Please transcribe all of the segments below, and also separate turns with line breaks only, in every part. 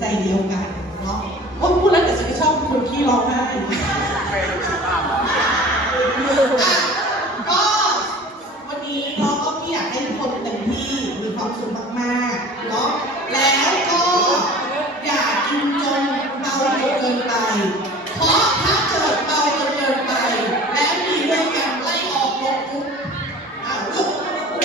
เดียวกันเนาะว่าพูดแล้วแต่ฉันไม่ชอบคนที่ร้องไห้ก็วันนี้เราก็ไม่อยากให้ทุกคนเต็มที่มีความสุขมากๆเนาะแล้วก็อย่ากินจนเมาจนเกินไปเพราะถ้าเกิดเมาจนเกินไปแล้วมีเรื่องการไล่ออกลงคุกลุก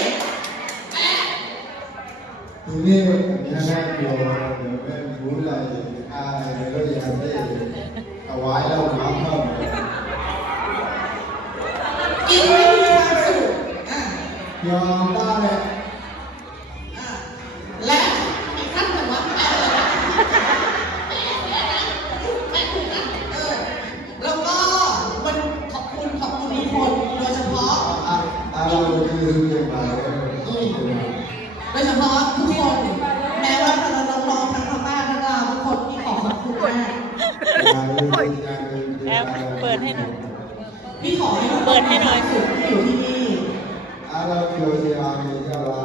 Ini jangan jual gula, kalau yang ni awal lama.
กินไม่มีความสุข
ยอมได้เลย
และอีกท่านหนึ่งว่าแม่ถูกนะแล้วก็วันขอบคุณทุกคนโดยเฉพาะโดยเฉพาะทุกคนแม้ว่าเราน้องๆทั้งบ้านทั้งเราทุกคนที่ขอบคุณมาก
แอปเปิดให้หน่อย
พี่ขอให้
เปิดให้หน่อย
สุขอยู่ที่นี่
เราเกี่ยวกับอะไร